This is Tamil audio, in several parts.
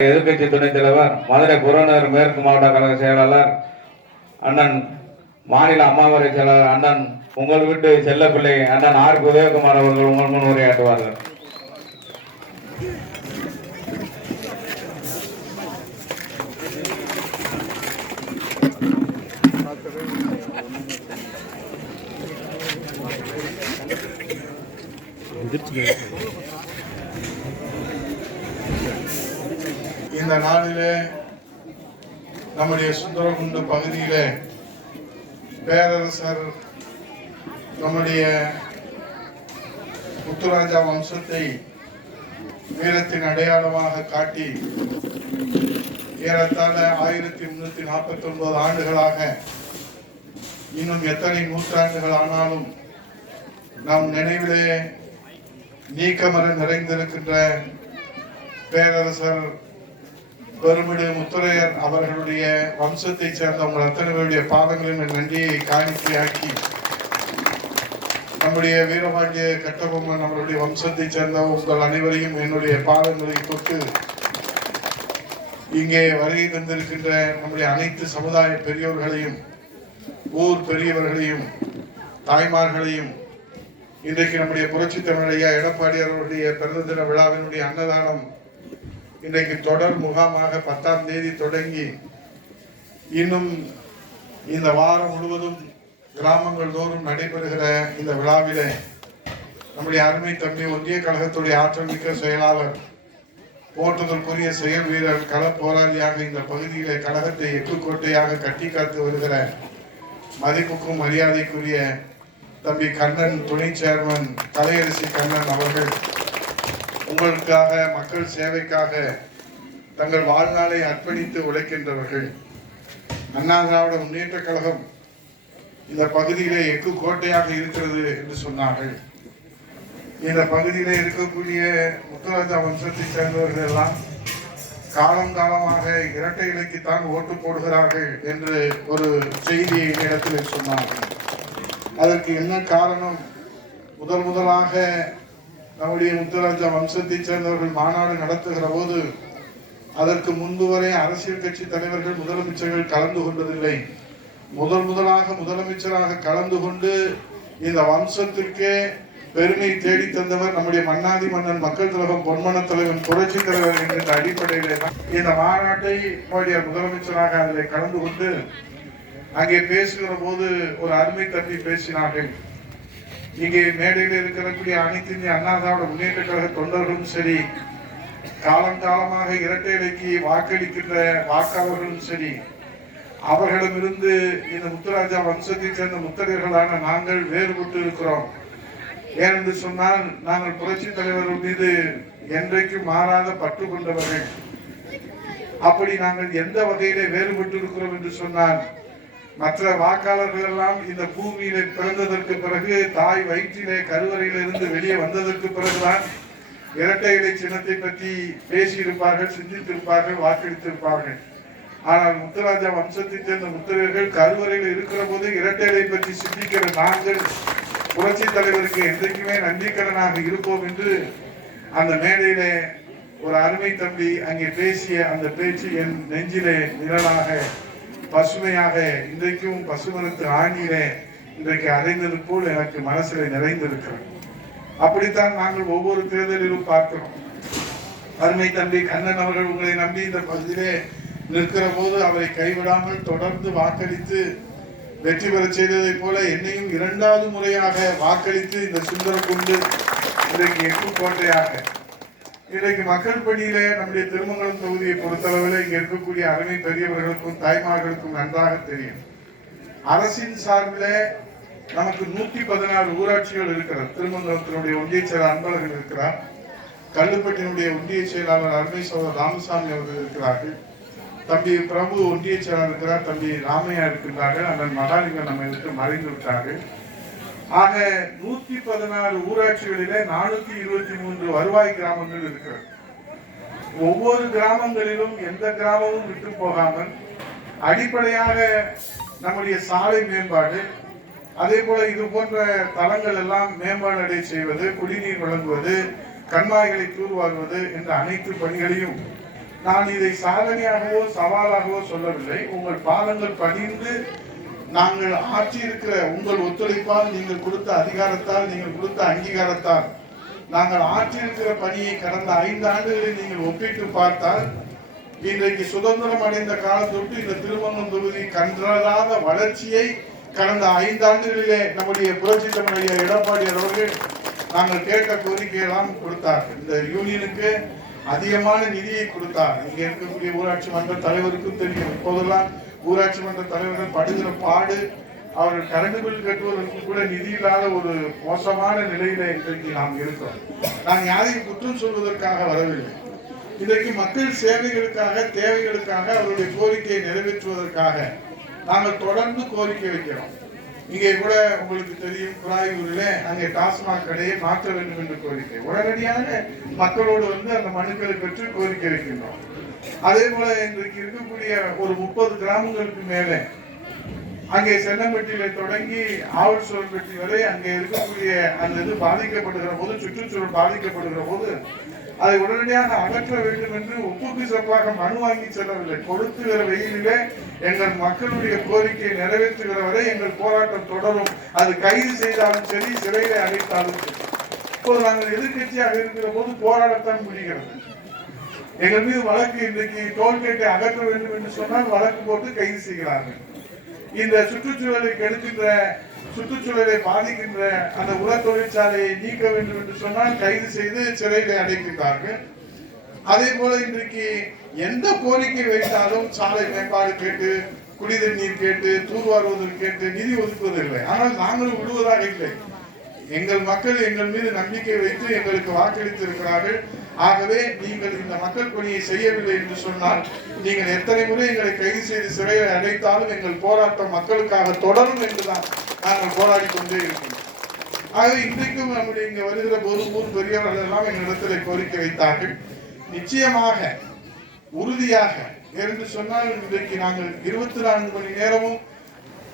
எதிர்க்கட்சி துணைத் தலைவர் மதுரை புறநகர் மேற்கு மாவட்ட கழக செயலாளர் அண்ணன் மாநில அம்மாவரை செயலாளர் அண்ணன் உங்கள் வீட்டு செல்லப்பிள்ளை அண்ணன் ஆர். உதயகுமார் அவர்கள் உங்கள் முன் உரையாற்றுவார்கள். இந்த நாளிலே நம்முடைய சுந்தரகுண்டு பகுதியிலே பேரரசர் நம்முடைய முத்துராஜா வம்சத்தை வீரத்தின் அடையாளமாக காட்டி ஏறத்தாழ ஆயிரத்தி முன்னூத்தி நாற்பத்தி ஒன்பது ஆண்டுகளாக இன்னும் எத்தனை நூற்றாண்டுகள் ஆனாலும் நம் நினைவிலே நீக்கமர நிறைந்திருக்கின்ற பேரரசர் பெருமிடு முத்துரையர் அவர்களுடைய வம்சத்தை சேர்ந்த உங்கள் அத்தனை பேருடைய பாதங்களின் நன்றியை காணிக்கையாக்கி நம்முடைய வீரபாண்டிய கட்டபொம்மன் நம்மளுடைய வம்சத்தை சேர்ந்த உங்கள் அனைவரையும் என்னுடைய பாதங்களை தொட்டு இங்கே வருகை தந்திருக்கின்ற நம்முடைய அனைத்து சமுதாய பெரியோர்களையும் ஊர் பெரியவர்களையும் தாய்மார்களையும் இன்றைக்கு நம்முடைய புரட்சி தமிழையா ஐயா எடப்பாடியார் அவருடைய பிறந்த தின விழாவினுடைய அன்னதானம் இன்றைக்கு தொடர் முகாமாக பத்தாம் தேதி தொடங்கி இன்னும் இந்த வாரம் முழுவதும் கிராமங்கள் தோறும் நடைபெறுகிற இந்த விழாவிலே நம்முடைய அருமை தம்பி ஒன்றிய கழகத்துடைய ஆற்றல் மிக்க செயலாளர் போற்றுதற்குரிய செயல் வீரர் கள போராளியாக இந்த பகுதியிலே கழகத்தை எட்டுக்கோட்டையாக கட்டி காத்து வருகிற மதிப்புக்கும் மரியாதைக்குரிய தம்பி கண்ணன் துணை சேர்மன் கலையரசி கண்ணன் அவர்கள் உங்களுக்காக மக்கள் சேவைக்காக தங்கள் வாழ்நாளை அர்ப்பணித்து உழைக்கின்றவர்கள் அண்ணா திராவிட முன்னேற்ற கழகம் இந்த பகுதியிலே எக்கு கோட்டையாக இருக்கிறது என்று சொன்னார்கள். இந்த பகுதியிலே இருக்கக்கூடிய முத்துராஜா வம்சத்தை சேர்ந்தவர்கள் எல்லாம் காலம் காலமாக இரட்டை இலைக்குத்தான் ஓட்டு போடுகிறார்கள் என்று ஒரு செய்தியை இடத்தில் சொன்னார்கள். அதற்கு என்ன காரணம்? முதல் முதலாக நம்முடைய முத்துராஜா வம்சத்தைச் சேர்ந்தவர்கள் மாநாடு நடத்துகிற போது அதற்கு முன்பு வரை அரசியல் கட்சி தலைவர்கள் முதலமைச்சர்கள் கலந்து கொண்டதில்லை. முதல் முதலாக முதலமைச்சராக கலந்து கொண்டு இந்த வம்சத்திற்கே பெருமை தேடி தந்தவர் நம்முடைய மன்னாதி மன்னன் மக்கள் திலகம் பொன்மன தலைவன் புரட்சி தலைவர் என்கின்ற அடிப்படையில் இந்த மாநாட்டை நம்முடைய முதலமைச்சராக அதில் கலந்து கொண்டு அங்கே பேசுகிற போது ஒரு அருமை தம்பி பேசினார்கள். இங்கே மேடையில் இருக்கக்கூடிய அனைத்து இந்திய அண்ணா திராவிட முன்னேற்ற கழக தொண்டர்களும் சரி காலங்காலமாக இரட்டை இலைக்கு வாக்களிக்கின்ற வாக்காளர்களும் சரி அவர்களிடமிருந்து இந்த முத்துராஜா வம்சத்தைச் சேர்ந்த முத்தரையர்களான நாங்கள் வேறுபட்டு இருக்கிறோம். ஏனென்று சொன்னால் நாங்கள் புரட்சி தலைவர்கள் மீது என்றைக்கு மாறாத பற்று கொண்டவர்கள். அப்படி நாங்கள் எந்த வகையிலே வேறுபட்டு இருக்கிறோம் என்று சொன்னால் மற்ற வாக்காளர்கள் எல்லாம் இந்த பூமியிலே பிறந்ததற்கு பிறகு தாய் வயிற்றிலே கருவறையிலிருந்து வெளியே வந்ததற்கு பிறகுதான் இரட்டை இலை சின்னத்தை பற்றி பேசியிருப்பார்கள் சிந்தித்திருப்பார்கள் வாக்களித்திருப்பார்கள். ஆனால் முத்துராஜா வம்சத்தைச் சேர்ந்த முத்திரர்கள் கருவறையில் இருக்கிற போது இரட்டை இலை பற்றி சிந்திக்கிற நாங்கள் புரட்சி தலைவருக்கு என்றைக்குமே நன்றிக்கடனாக இருப்போம் என்று அந்த மேடையிலே ஒரு அருமை தம்பி அங்கே பேசிய அந்த பேச்சு என் நெஞ்சிலே நிழலாக பசுமையாக இன்றைக்கும் பசுமரத்து ஆணியிலே இன்றைக்கு அடைந்தது போல் எனக்கு மனசில் நிறைந்திருக்கிறது. அப்படித்தான் நாங்கள் ஒவ்வொரு தேர்தலிலும் பார்க்கிறோம். அருமை தம்பி கண்ணன் அவர்கள் உங்களை நம்பி இந்த பகுதியிலே நிற்கிற போது அவரை கைவிடாமல் தொடர்ந்து வாக்களித்து வெற்றி பெற செய்ததைப் போல என்னையும் இரண்டாவது முறையாக வாக்களித்து இந்த சுந்தர கொண்டு இன்றைக்கு எட்டு கோட்டையாக இன்றைக்கு மக்கள் பணியில நம்முடைய திருமங்கலம் தொகுதியை பொறுத்தளவில் இங்க இருக்கக்கூடிய அருமை பெரியவர்களுக்கும் தாய்மார்களுக்கும் நன்றாக தெரியும். அரசின் சார்பில் நமக்கு நூத்தி பதினாறு ஊராட்சிகள் இருக்கிறார். திருமங்கலத்தினுடைய ஒன்றிய செயலர் அன்பழகன் இருக்கிறார். கல்லுப்பட்டினுடைய ஒன்றிய செயலாளர் அருமை சோதர் ராமசாமி அவர்கள் இருக்கிறார்கள். தம்பி பிரபு ஒன்றிய செயலாளர் இருக்கிறார் தம்பி ராமையா இருக்கின்றார்கள். அண்ணன் மகாலிங்கம் நம்ம இருக்கு மறைந்து விட்டார்கள். ஆக நூத்தி பதினாறு ஊராட்சிகளிலே நானூத்தி இருபத்தி மூன்று வருவாய் கிராமங்கள் இருக்கிறது. ஒவ்வொரு கிராமங்களிலும் எந்த கிராமமும் விட்டு போகாமல் அடிப்படையாக நம்முடைய சாலை மேம்பாடு அதே போல இது போன்ற தளங்கள் எல்லாம் மேம்பாடு அடைய செய்வது குடிநீர் வழங்குவது கண்மாய்களை தூர்வாருவது என்ற அனைத்து பணிகளையும் நான் இதை சாதனையாகவோ சவாலாகவோ சொல்லவில்லை. உங்கள் பாலங்கள் பணிந்து நாங்கள் ஆட்சி இருக்கிற உங்கள் ஒத்துழைப்பால் நீங்கள் கொடுத்த அதிகாரத்தால் நீங்கள் கொடுத்த அங்கீகாரத்தால் நாங்கள் ஆட்சி இருக்கிற பணியை கடந்த ஐந்து ஆண்டுகளில் நீங்கள் ஒப்பிட்டு பார்த்தால் இன்றைக்கு சுதந்திரம் அடைந்த காலத்தொட்டு இந்த திருமணம் தொகுதி கன்றதாத வளர்ச்சியை கடந்த ஐந்து ஆண்டுகளிலே நம்முடைய புரட்சி தமிழைய எடப்பாடி அவர்கள் நாங்கள் கேட்ட கோரிக்கையெல்லாம் கொடுத்தார்கள் இந்த யூனியனுக்கு அதிகமான நிதியை கொடுத்தார். இங்கே இருக்கக்கூடிய ஊராட்சி மன்ற தலைவருக்கும் தெரியும். இப்போதெல்லாம் ஊராட்சி மன்ற தலைவர்கள் படுகிற பாடு அவர்கள் கரண்ட் பில் கட்டுவதற்கு கூட நிதி இல்லாத ஒரு மோசமான நிலையில இன்றைக்கு நாம் இருக்கிறோம். நான் யாரையும் குற்றம் சொல்வதற்காக வரவில்லை. இன்றைக்கு மக்கள் சேவைகளுக்காக தேவைகளுக்காக அவருடைய கோரிக்கையை நிறைவேற்றுவதற்காக நாங்கள் தொடர்ந்து கோரிக்கை வைக்கிறோம். இங்கே கூட உங்களுக்கு தெரியும் குராயூரில் அங்கே டாஸ்மாக் கடையை மாற்ற வேண்டும் என்று கோரிக்கை. உடனடியாக மக்களோடு வந்து அந்த மனுக்களை பெற்று கோரிக்கை வைக்கின்றோம். அதே போல இன்றைக்கு இருக்கக்கூடிய ஒரு முப்பது கிராமங்களுக்கு மேலே அங்கே சென்னம்பட்டியில தொடங்கி ஆவல் சோழம்பட்டி வரை அங்கே இருக்கக்கூடிய அந்த இது பாதிக்கப்படுகிற போது சுற்றுச்சூழல் பாதிக்கப்படுகிற போது அதை உடனடியாக அகற்ற வேண்டும் என்று ஒப்புக்கு சப்பாக மனு வாங்கி செல்லவில்லை. கொளுத்துகிற வெயிலிலே எங்கள் மக்களுடைய கோரிக்கையை நிறைவேற்றுகிற வரை எங்கள் போராட்டம் தொடரும். அது கைது செய்தாலும் சரி சிறையில அடைத்தாலும் சரி. இப்போது நாங்கள் எதிர்க்கட்சியாக இருக்கிற போது போராடத்தான் முடிகிறது. எங்கள் மீது வழக்கு இன்றைக்கு டோல்கேட்டை அகற்ற வேண்டும் என்று சொன்னால் வழக்கு போட்டு கைது செய்கிறார்கள். இந்த சுற்றுச்சூழலை கெடுக்கின்ற சுற்றுச்சூழலை பாதிக்கின்ற அந்த உர தொழிற்சாலையை நீக்க வேண்டும் என்று சொன்னால் கைது செய்து சிறையில அடைக்கின்றார்கள். அதே போல இன்றைக்கு எந்த கோரிக்கை வைத்தாலும் சாலை மேம்பாடு கேட்டு குடிநீர் நீர் கேட்டு தூர்வாருவதற்கு கேட்டு நிதி ஒதுக்குவது இல்லை ஆனால் நாங்களும் விடுவதாக இல்லை. எங்கள் மக்கள் எங்கள் மீது நம்பிக்கை வைத்து எங்களுக்கு வாக்களித்திருக்கிறார்கள். ஆகவே நீங்கள் இந்த மக்கள் பணியை செய்யவில்லை என்று சொன்னால் நீங்கள் எத்தனை முறை எங்களை கைது செய்து சிறையில் அடைத்தாலும் எங்கள் போராட்டம் மக்களுக்காக தொடரும் என்றுதான் நாங்கள் போராடி கொண்டே இருக்கிறோம் ஆகவே இன்றைக்கும் நம்முடைய இங்கே வருகிற ஒரு ஊர் பெரியவர்கள் எல்லாம் எங்களிடத்தில் கோரிக்கை வைத்தார்கள் நிச்சயமாக உறுதியாக என்று சொன்னால் இன்றைக்கு நாங்கள் இருபத்தி நான்கு மணி நேரமும்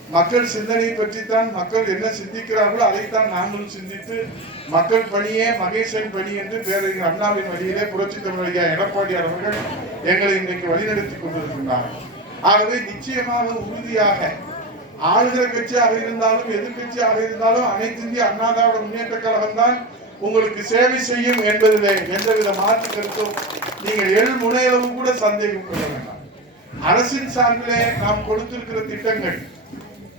மக்கள் சிந்தனை பற்றித்தான் மக்கள் என்ன சிந்திக்கிறார்களோ அதைத்தான் நாங்களும் சிந்தித்து மக்கள் பணியே மகேசன் பணி என்று பேரறிஞர் அண்ணாவின் வழியிலே புரட்சி தமிழக எடப்பாடியார் அவர்கள் எங்களை இன்றைக்கு வழிநடத்தி கொண்டிருக்கின்றார்கள் ஆகவே நிச்சயமாக உறுதியாக ஆளுகிற கட்சியாக இருந்தாலும் எதிர்கட்சியாக இருந்தாலும் அனைத்து இந்திய அண்ணா திராவிட முன்னேற்ற கழகம் தான் உங்களுக்கு சேவை செய்யும் என்பதிலே எந்தவித மாற்று கருத்தும் நீங்கள் எழு முனையளவு கூட சந்தேகம் கொள்ள வேண்டாம். அரசின் சார்பிலே நாம் கொடுத்திருக்கிற திட்டங்கள்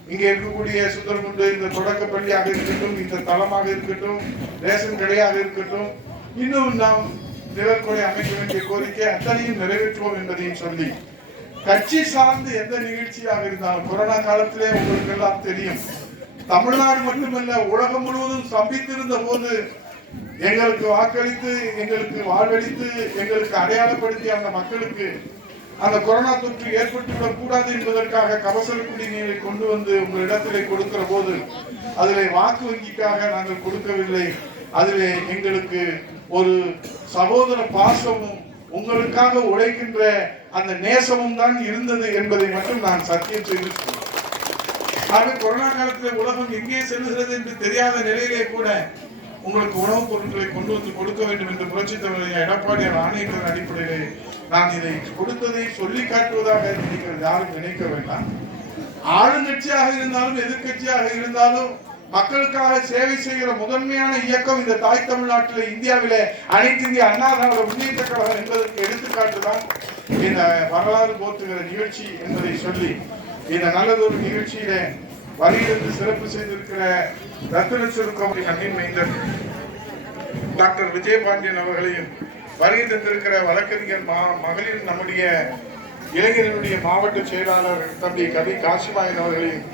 இங்கே இருக்கக்கூடிய சுந்தரமுண்டு இந்த தொடக்கப்பள்ளியாக இருக்கட்டும் இந்த தளமாக இருக்கட்டும் ரேஷன் கடையாக இருக்கட்டும் இன்னும் நாம் நிழற்கொடை அமைக்க வேண்டிய கோரிக்கை அத்தனையும் நிறைவேற்றுவோம் என்பதையும் சொல்லி கட்சி சார்ந்து எந்த நிகழ்ச்சியாக இருந்தாலும் கொரோனா காலத்திலே உங்களுக்கு எல்லாம் தெரியும். தமிழ்நாடு மட்டுமல்ல உலகம் முழுவதும் சம்பித்திருந்த போது எங்களுக்கு வாக்களித்து எங்களுக்கு வாழ்வளித்து எங்களுக்கு அடையாளப்படுத்திய அந்த மக்களுக்கு அந்த கொரோனா தொற்று ஏற்பட்டுவிடக் கூடாது என்பதற்காக கபசர குடிநீரை கொண்டு வந்து உங்களிடத்திலே கொடுக்கிற போது அதிலே வாக்கு வங்கிக்காக நாங்கள் கொடுக்கவில்லை அதிலே எங்களுக்கு ஒரு சகோதர பாசமும் உங்களுக்காக உழைக்கின்ற அந்த நேசமும் தான் இருந்தது என்பதை மட்டும் நான் சத்தியம் செய்து சொல்கிறேன். ஆகவே கொரோனா காலத்தில் உலகம் எங்கே செல்கிறது என்று தெரியாத நிலையிலே கூட உங்களுக்கு உணவுப் பொருட்களை கொண்டு வந்து கொடுக்க வேண்டும் என்று புரட்சி தலைவர் எடப்பாடியார் ஆணையத்தின் அடிப்படையிலே நான் இதை கொடுத்ததை சொல்லி காட்டுவதாக நீங்கள் யாரும் நினைக்க வேண்டாம். ஆளுங்கட்சியாக இருந்தாலும் எதிர்கட்சியாக இருந்தாலும் மக்களுக்காக சேவை செய்கிற முதன்மையான இயக்கம் இந்த தாய் தமிழ்நாட்டில் இந்தியாவிலே அனைத்து இந்திய அண்ணா திராவிட முன்னேற்ற கழகம் என்பதற்கு எடுத்துக்காட்டுதான் இந்த வரலாறு போத்துகிற நிகழ்ச்சி என்பதை சொல்லி இந்த நல்லதொரு நிகழ்ச்சியிலே வருகிறது சிறப்பு செய்திருக்கிற ரத்தின சுருக்கம் அன்னின் மைந்தர் டாக்டர் விஜயபாண்டியன் அவர்களையும் வருகை தந்திருக்கிற வழக்கறிஞர் மா- மகளிர் நம்முடைய இளைஞர்களுடைய மாவட்ட செயலாளர் தம்பி கவி காசிமாயன் அவர்களையும்